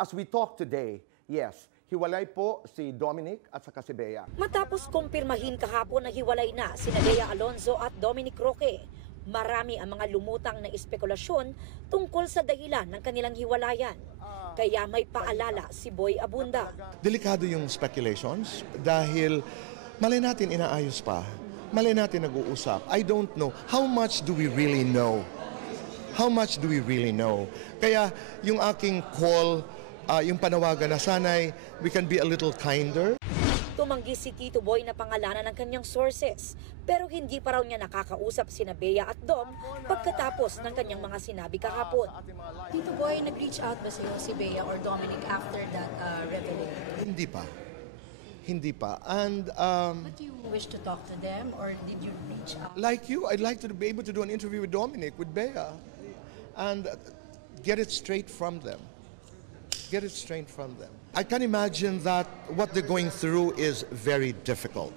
As we talk today, yes, hiwalay po si Dominic at saka si Bea. Matapos kumpirmahin kahapon na hiwalay na sina Bea Alonzo at Dominic Roque, marami ang mga lumutang na espekulasyon tungkol sa dahilan ng kanilang hiwalayan. Kaya may paalala si Boy Abunda. Delikado yung speculations dahil malay natin inaayos pa. Malay natin nag-uusap. I don't know. How much do we really know? How much do we really know? Kaya yung aking call, yung panawagan na sanay, we can be a little kinder. Tumanggi si Tito Boy na pangalanan ng kanyang sources, pero hindi pa raw niya nakakausap sina Bea at Dom pagkatapos ng kanyang mga sinabi kahapon. Tito Boy, nag-reach out ba sa'yo si Bea or Dominic after that revelation? Hindi pa. Hindi pa. And But do you wish to talk to them or did you reach out? like you, I'd like to be able to do an interview with Dominic, with Bea, and get it straight from them. Get it straight from them. I can imagine that what they're going through is very difficult.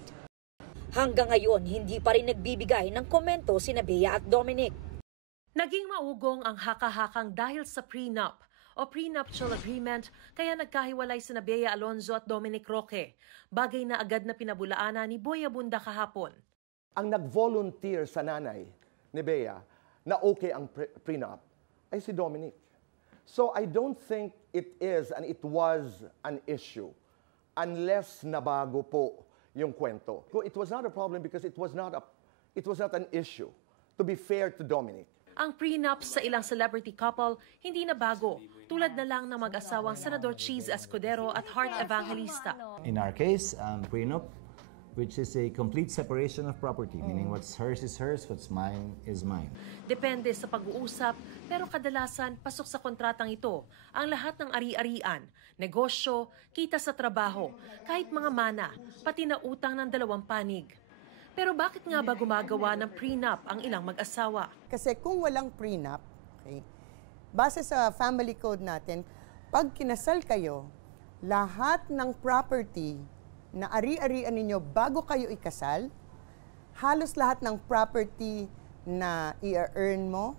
Hanggang ngayon, hindi pa rin nagbibigay ng komento sina Bea at Dominic. Naging maugong ang haka-hakang dahil sa prenup o prenuptial agreement kaya nagkahiwalay sina Bea Alonzo at Dominic Roque, bagay na agad na pinabulaanan ni Boy Abunda kahapon. Ang nag-volunteer sa nanay ni Bea na okay ang prenup ay si Dominic. So I don't think it is and it was an issue unless nabago po yung kwento. It was not a problem because it was not an issue, to be fair to Dominic. Ang prenup sa ilang celebrity couple hindi na bago, tulad na lang ng mag-asawang Senador Cheese Escudero at Heart Evangelista. In our case, prenup, which is a complete separation of property, meaning what's hers is hers, what's mine is mine. Depende sa pag-uusap, pero kadalasan pasok sa kontratang ito ang lahat ng ari-arian, negosyo, kita sa trabaho, kahit mga mana, pati na utang ng dalawang panig. Pero bakit nga ba gumagawa ng prenup ang ilang mag-asawa? Kasi kung walang prenup, okay, base sa family code natin, pag kinasal kayo, lahat ng property na ari-arian ninyo bago kayo ikasal, halos lahat ng property na i-earn mo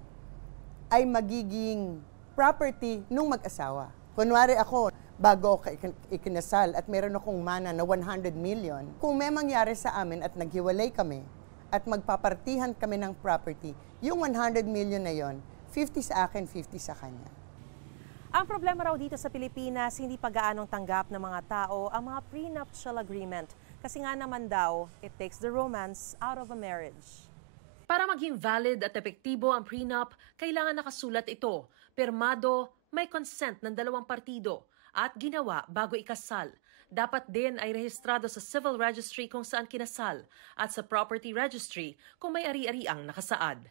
ay magiging property nung mag-asawa. Kunwari ako, bago ako ikinasal at meron akong mana na 100 million, kung may mangyari sa amin at naghiwalay kami at magpapartihan kami ng property, yung 100 million na yon, 50 sa akin, 50 sa kanya. Ang problema raw dito sa Pilipinas, hindi pa gaanong tanggap ng mga tao ang mga prenuptial agreement. Kasi nga naman daw, it takes the romance out of a marriage. Para maging valid at epektibo ang prenup, kailangan nakasulat ito, pirmado, may consent ng dalawang partido, at ginawa bago ikasal. Dapat din ay rehistrado sa civil registry kung saan kinasal at sa property registry kung may ari-ariang nakasaad.